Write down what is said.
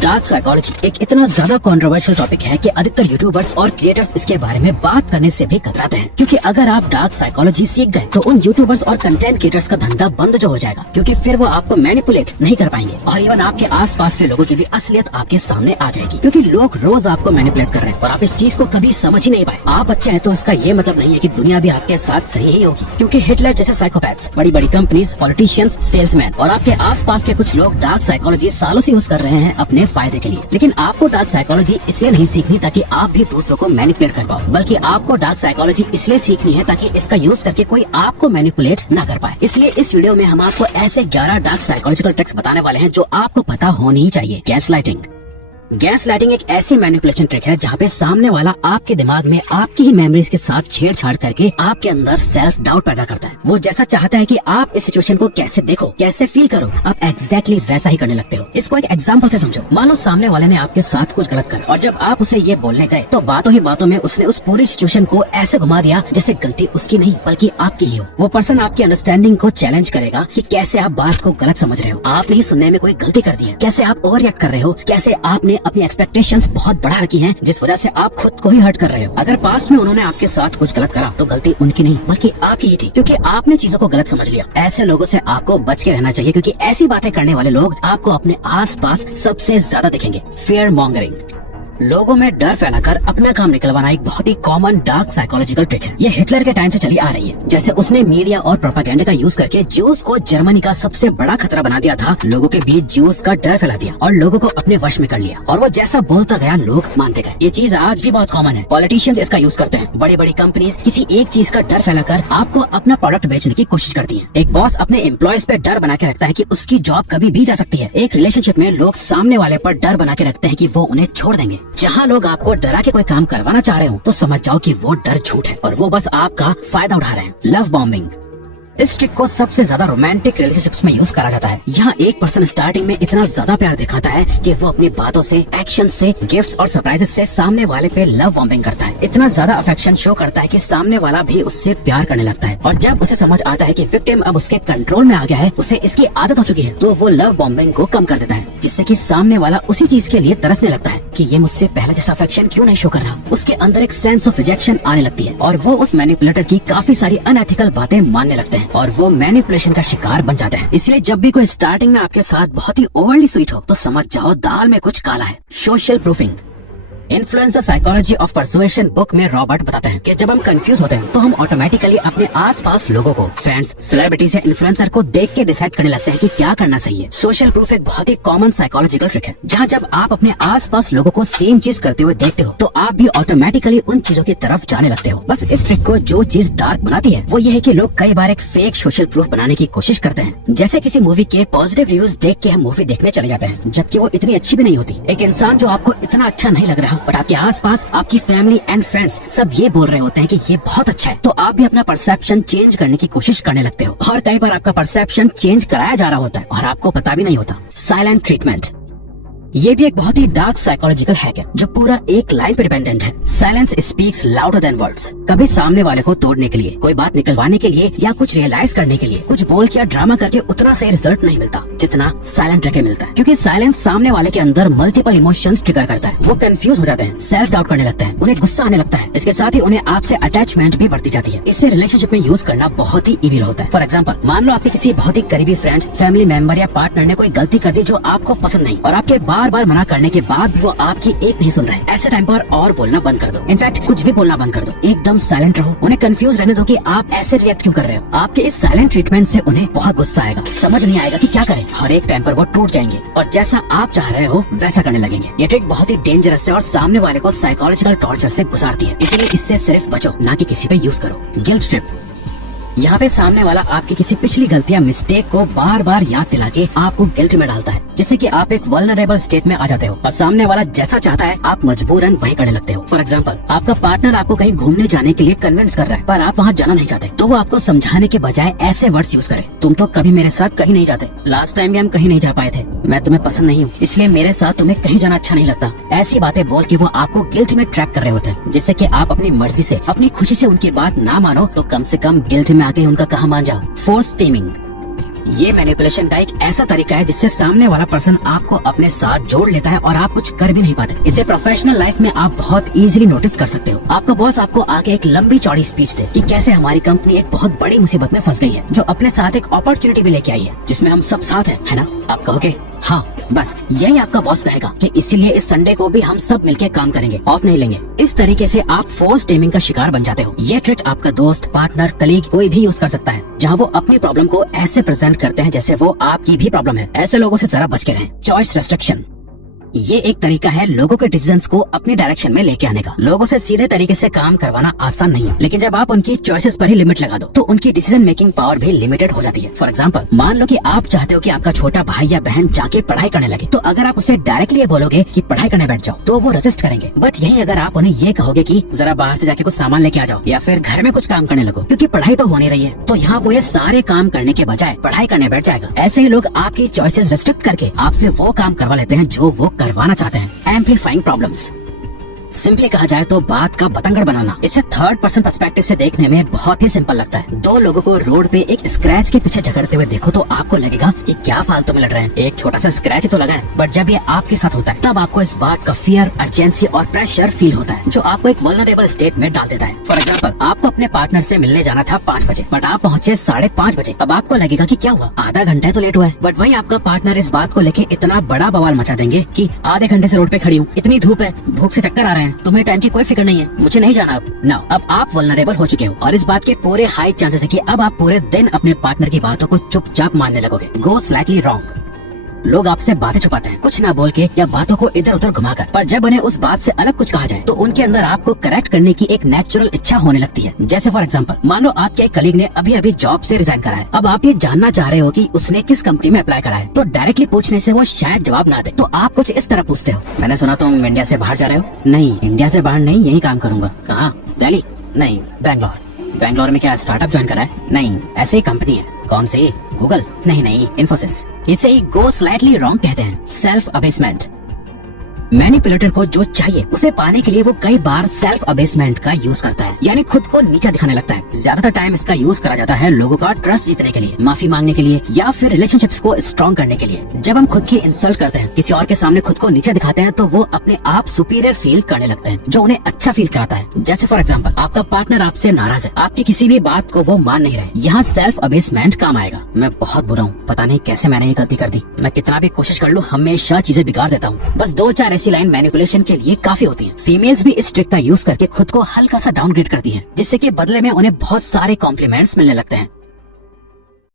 Dark psychology एक इतना ज्यादा कंट्रोवर्शियल टॉपिक है कि अधिकतर यूट्यूबर्स और क्रिएटर्स इसके बारे में बात करने से भी कतराते हैं, क्योंकि अगर आप डार्क साइकोलॉजी सीख गए तो उन यूट्यूबर्स और कंटेंट क्रिएटर्स का धंधा बंद जो हो जाएगा, क्योंकि फिर वो आपको मैनिपुलेट नहीं कर पाएंगे और इवन आपके आसपास के लोगों की भी असलियत आपके सामने आ जाएगी, क्योंकि लोग रोज आपको मैनिपुलेट कर रहे हैं और आप इस चीज को कभी समझ ही नहीं पाए। आप अच्छे हैं तो इसका ये मतलब नहीं है कि दुनिया भी आपके साथ सही ही होगी, क्योंकि हिटलर जैसे साइकोपैथ्स, बड़ी बड़ी कंपनीज, पॉलिटिशियंस, सेल्समैन और आपके आसपास के कुछ लोग डार्क साइकोलॉजी सालों से यूज कर रहे हैं अपने फायदे के लिए। लेकिन आपको डार्क साइकोलॉजी इसलिए नहीं सीखनी ताकि आप भी दूसरों को मैनिपुलेट कर पाओ, बल्कि आपको डार्क साइकोलॉजी इसलिए सीखनी है ताकि इसका यूज करके कोई आपको मैनिपुलेट ना कर पाए। इसलिए इस वीडियो में हम आपको ऐसे 11 डार्क साइकोलॉजिकल ट्रिक्स बताने वाले हैं जो आपको पता होनी ही चाहिए। गैस लाइटिंग एक ऐसी मैनिपुलेशन ट्रिक है जहाँ पे सामने वाला आपके दिमाग में आपकी ही मेमोरीज के साथ छेड़छाड़ करके आपके अंदर सेल्फ डाउट पैदा करता है। वो जैसा चाहता है कि आप इस सिचुएशन को कैसे देखो, कैसे फील करो, आप एग्जैक्टली वैसा ही करने लगते हो। इसको एक एग्जांपल से समझो। मान लो सामने वाले ने आपके साथ कुछ गलत करा और जब आप उसे ये बोलने गए तो बातों ही बातों में उसने उस पूरी सिचुएशन को ऐसे घुमा दिया जैसे गलती उसकी नहीं बल्कि आपकी ही हो। वो पर्सन आपकी अंडरस्टैंडिंग को चैलेंज करेगा कि कैसे आप बात को गलत समझ रहे हो, आपने सुनने में कोई गलती कर दी है, कैसे आप ओवर रिएक्ट कर रहे हो, कैसे आपने अपनी एक्सपेक्टेशंस बहुत बढ़ा रखी हैं जिस वजह से आप खुद को ही हर्ट कर रहे हो। अगर पास्ट में उन्होंने आपके साथ कुछ गलत करा तो गलती उनकी नहीं बल्कि आपकी ही थी, क्योंकि आपने चीजों को गलत समझ लिया। ऐसे लोगों से आपको बच के रहना चाहिए, क्योंकि ऐसी बातें करने वाले लोग आपको अपने आसपास सबसे ज्यादा दिखेंगे। फियर मॉन्गरिंग, लोगों में डर फैलाकर अपना काम निकलवाना एक बहुत ही कॉमन डार्क साइकोलॉजिकल ट्रिक है। ये हिटलर के टाइम से चली आ रही है। जैसे उसने मीडिया और प्रोपेगेंडा का यूज करके ज्यूज को जर्मनी का सबसे बड़ा खतरा बना दिया था, लोगों के बीच ज्यूज का डर फैला दिया और लोगों को अपने वश में कर लिया और वो जैसा बोलता गया लोग मानते गए। ये चीज आज भी बहुत कॉमन है। पॉलिटिशियंस इसका यूज करते हैं। बड़ी बड़ी कंपनीज किसी एक चीज का डर फैलाकर आपको अपना प्रोडक्ट बेचने की कोशिश करती है। एक बॉस अपने एम्प्लॉयज पे डर बना के रखता है कि उसकी जॉब कभी भी जा सकती है। एक रिलेशनशिप में लोग सामने वाले पर डर बना के रखते हैं कि वो उन्हें छोड़ देंगे। जहाँ लोग आपको डरा के कोई काम करवाना चाह रहे हो तो समझ जाओ कि वो डर झूठ है और वो बस आपका फायदा उठा रहे हैं। लव बॉम्बिंग, इस ट्रिक को सबसे ज्यादा रोमांटिक रिलेशनशिप्स में यूज करा जाता है। यहाँ एक पर्सन स्टार्टिंग में इतना ज्यादा प्यार दिखाता है कि वो अपनी बातों से, एक्शन से, गिफ्ट्स और सरप्राइजेस से सामने वाले पे लव बॉम्बिंग करता है। इतना ज्यादा अफेक्शन शो करता है कि सामने वाला भी उससे प्यार करने लगता है और जब उसे समझ आता है कि विक्टिम अब उसके कंट्रोल में आ गया है, उसे इसकी आदत हो चुकी है, तो वो लव बॉम्बिंग को कम कर देता है, जिससे कि सामने वाला उसी चीज के लिए तरसने लगता है कि ये मुझसे पहले जैसा अफेक्शन क्यों नहीं शो कर रहा। उसके अंदर एक सेंस ऑफ रिजेक्शन आने लगती है और वो उस मैनिपुलेटर की काफी सारी अनएथिकल बातें मानने लगते हैं और वो मैनिपुलेशन का शिकार बन जाते हैं। इसलिए जब भी कोई स्टार्टिंग में आपके साथ बहुत ही ओवरली स्वीट हो तो समझ जाओ दाल में कुछ काला है। Social proofing, influence the psychology of persuasion book में रॉबर्ट बताते हैं कि जब हम कंफ्यूज होते हैं तो हम ऑटोमेटिकली अपने आसपास लोगों को, फ्रेंड्स, सेलिब्रिटीज या इन्फ्लुएंसर को देख के डिसाइड करने लगते हैं कि क्या करना सही है। सोशल प्रूफ एक बहुत ही कॉमन साइकोलॉजिकल ट्रिक है, जहाँ जब आप अपने आसपास लोगों को सेम चीज करते हुए देखते हो तो आप भी ऑटोमेटिकली उन चीजों की तरफ जाने लगते हो। बस इस ट्रिक को जो चीज डार्क बनाती है वो ये है कि लोग कई बार एक फेक सोशल प्रूफ बनाने की कोशिश करते हैं। जैसे किसी मूवी के पॉजिटिव रिव्यूज देख के हम मूवी देखने चले जाते हैं, जबकि वो इतनी अच्छी भी नहीं होती। एक इंसान जो आपको इतना अच्छा नहीं लग रहा बट आपके आसपास आपकी फैमिली एंड फ्रेंड्स सब ये बोल रहे होते हैं कि ये बहुत अच्छा है, तो आप भी अपना परसेप्शन चेंज करने की कोशिश करने लगते हो और कई बार आपका परसेप्शन चेंज कराया जा रहा होता है और आपको पता भी नहीं होता। साइलेंट ट्रीटमेंट, ये भी एक बहुत ही डार्क साइकोलॉजिकल हैक है जो पूरा एक लाइन पर डिपेंडेंट है। Silence speaks louder than words. कभी सामने वाले को तोड़ने के लिए, कोई बात निकलवाने के लिए या कुछ रियलाइज करने के लिए कुछ बोल के या ड्रामा करके उतना सही रिजल्ट नहीं मिलता जितना साइलेंट रह के मिलता है, क्योंकि साइलेंस सामने वाले के अंदर मल्टीपल इमोशंस ट्रिगर करता है। वो कंफ्यूज हो जाते हैं, सेल्फ डाउट करने लगते हैं, उन्हें गुस्सा आने लगता है। इसके साथ ही उन्हें आपसे अटैचमेंट भी बढ़ती जाती है। इससे रिलेशनशिप में यूज करना बहुत ही इविल होता है। फॉर एग्जाम्पल, मान लो आपके किसी बहुत ही करीबी फ्रेंड, फैमिली मेंबर या पार्टनर ने कोई गलती कर दी जो आपको पसंद नहीं और आपके बार बार मना करने के बाद भी वो आपकी एक नहीं सुन रहे। ऐसे टाइम पर और बोलना बंद कर दो, इनफैक्ट कुछ भी बोलना बंद कर दो, एकदम साइलेंट रहो। उन्हें कंफ्यूज रहने दो कि आप ऐसे रिएक्ट क्यों कर रहे हो। आपके इस साइलेंट ट्रीटमेंट से उन्हें बहुत गुस्सा आएगा, समझ नहीं आएगा कि क्या करें और एक टाइम पर वो टूट जाएंगे और जैसा आप चाह रहे हो वैसा करने लगेंगे। ये ट्रिक बहुत ही डेंजरस है और सामने वाले को साइकोलॉजिकल टॉर्चर से गुजारती है, इसलिए इससे सिर्फ बचो, ना कि किसी पे यूज करो। गिल्ट ट्रिप, यहाँ पे सामने वाला आपकी किसी पिछली गलती या मिस्टेक को बार बार याद दिला के आपको गिल्ट में डालता है, जिससे कि आप एक वल्नरेबल स्टेट में आ जाते हो और सामने वाला जैसा चाहता है आप मजबूरन वही करने लगते हो। फॉर एग्जाम्पल, आपका पार्टनर आपको कहीं घूमने जाने के लिए कन्विंस कर रहा है पर आप वहाँ जाना नहीं चाहते, तो वो आपको समझाने के बजाय ऐसे वर्ड्स यूज करे, तुम तो कभी मेरे साथ कहीं नहीं जाते, लास्ट टाइम भी हम कहीं नहीं जा पाए थे, मैं तुम्हें पसंद नहीं हूँ, इसलिए मेरे साथ तुम्हें कहीं जाना अच्छा नहीं लगता। ऐसी बातें बोल के वो आपको गिल्ट में ट्रैप कर रहे होते हैं, जिससे कि आप अपनी मर्जी से, अपनी खुशी से उनकी बात ना मानो तो कम से कम गिल्ट में आके उनका कहा मान जाओ। फोर्स टीमिंग, ये मैनिपुलेशन का एक ऐसा तरीका है जिससे सामने वाला पर्सन आपको अपने साथ जोड़ लेता है और आप कुछ कर भी नहीं पाते। इसे प्रोफेशनल लाइफ में आप बहुत इजीली नोटिस कर सकते हो। आपका बॉस आपको आके एक लंबी चौड़ी स्पीच दे कि कैसे हमारी कंपनी एक बहुत बड़ी मुसीबत में फंस गई है, जो अपने साथ एक अपॉर्चुनिटी भी लेके आई है, जिसमें हम सब साथ हैं, है ना? आप कहोगे हाँ, बस यही आपका बॉस कहेगा कि इसीलिए इस संडे को भी हम सब मिलके काम करेंगे, ऑफ नहीं लेंगे। इस तरीके से आप फोर्स टेमिंग का शिकार बन जाते हो। ये ट्रिक आपका दोस्त, पार्टनर, कलीग कोई भी यूज कर सकता है, जहाँ वो अपनी प्रॉब्लम को ऐसे प्रेजेंट करते हैं जैसे वो आपकी भी प्रॉब्लम है। ऐसे लोगों से जरा बच के रहें। चॉइस रेस्ट्रिक्शन, ये एक तरीका है लोगों के डिसीजंस को अपनी डायरेक्शन में लेके आने का। लोगों से सीधे तरीके से काम करवाना आसान नहीं है, लेकिन जब आप उनकी चॉइसेस पर ही लिमिट लगा दो तो उनकी डिसीजन मेकिंग पावर भी लिमिटेड हो जाती है। फॉर एग्जांपल, मान लो कि आप चाहते हो कि आपका छोटा भाई या बहन जाके पढ़ाई करने लगे, तो अगर आप उसे डायरेक्टली ये बोलोगे कि पढ़ाई करने बैठ जाओ, तो वो रेजिस्ट करेंगे। बट यही अगर आप उन्हें ये कहोगे कि जरा बाहर से जाके कुछ सामान लेके आ जाओ या फिर घर में कुछ काम करने लगो, क्योंकि पढ़ाई तो हो नहीं रही है, तो यहाँ वो ये सारे काम करने के बजाय पढ़ाई करने बैठ जाएगा। ऐसे ही लोग आपकी चॉइसेस रेस्ट्रिक्ट करके आपसे वो काम करवा लेते हैं जो वो करवाना चाहते हैं। एम्पलीफाइंग प्रॉब्लम्स, सिंपली कहा जाए तो बात का बतंगड़ बनाना। इसे थर्ड पर्सन पर्सपेक्टिव से देखने में बहुत ही सिंपल लगता है। दो लोगों को रोड पे एक स्क्रैच के पीछे झगड़ते हुए देखो तो आपको लगेगा कि क्या फालतू में लड़ रहे हैं, एक छोटा सा स्क्रैच ही तो लगा है। बट जब ये आपके साथ होता है तब आपको इस बात का फियर, अर्जेंसी और प्रेशर फील होता है, जो आपको एक वल्नरेबल स्टेट में डाल देता है। फॉर एग्जाम्पल, आपको अपने पार्टनर से मिलने जाना था 5 बजे, बट आप पहुँचे 5:30 बजे। अब आपको लगेगा कि क्या हुआ, आधा घंटा तो लेट हुआ है। बट वही आपका पार्टनर इस बात को लेके इतना बड़ा बवाल मचा देंगे कि आधे घंटे से रोड पे खड़ी हूँ, इतनी धूप है, भूख से चक्कर आ रहे हैं, तुम्हें टाइम की कोई फिक्र नहीं है, मुझे नहीं जाना अब आप वल्नरेबल हो चुके हो और इस बात के पूरे हाई चांसेस है कि अब आप पूरे दिन अपने पार्टनर की बातों को चुपचाप मानने लगोगे। गो स्लाइटली रॉन्ग, लोग आपसे बातें छुपाते हैं, कुछ ना बोल के या बातों को इधर उधर घुमाकर, पर जब उन्हें उस बात से अलग कुछ कहा जाए तो उनके अंदर आपको करेक्ट करने की एक नेचुरल इच्छा होने लगती है। जैसे फॉर एग्जांपल, मान लो आपके एक कलीग ने अभी अभी जॉब से रिजाइन करा है। अब आप ये जानना चाह रहे हो कि उसने किस कंपनी में अप्लाई करा है, तो डायरेक्टली पूछने से वो शायद जवाब ना दे, तो आप कुछ इस तरह पूछते हो, मैंने सुना तुम इंडिया से बाहर जा रहे हो? नहीं, इंडिया से बाहर नहीं, यही काम करूंगा। कहाँ? दिल्ली? नहीं, बैंगलोर। बैंगलोर में क्या स्टार्टअप ज्वाइन करा है? नहीं, ऐसे ही कंपनी है। कौन सी? गूगल? नहीं, इन्फोसिस। इसे ही गो स्लाइटली रॉन्ग कहते हैं। सेल्फ अबेसमेंट, मैनिपुलेटर को जो चाहिए उसे पाने के लिए वो कई बार सेल्फ अबेसमेंट का यूज करता है, यानी खुद को नीचा दिखाने लगता है। ज्यादातर टाइम इसका यूज करा जाता है लोगों का ट्रस्ट जीतने के लिए, माफी मांगने के लिए या फिर रिलेशनशिप्स को स्ट्रॉन्ग करने के लिए। जब हम खुद की इंसल्ट करते हैं, किसी और के सामने खुद को नीचे दिखाते हैं, तो वो अपने आप सुपीरियर फील करने लगते हैं, जो उन्हें अच्छा फील कराता है। जैसे फॉर एग्जाम्पल, आपका पार्टनर आपसे नाराज है, आपकी किसी भी बात को वो मान नहीं रहे, यहाँ सेल्फ अबेसमेंट काम आएगा। मैं बहुत बुरा हूँ, पता नहीं कैसे मैंने ये गलती कर दी, मैं कितना भी कोशिश कर लूँ हमेशा चीजें बिगाड़ देता हूँ। बस 2-4 ऐसी लाइन मैनिपुलेशन के लिए काफी होती हैं। फीमेल्स भी इस ट्रिक का यूज करके खुद को हल्का सा डाउनग्रेड करती हैं, जिससे कि बदले में उन्हें बहुत सारे कॉम्प्लीमेंट्स मिलने लगते हैं।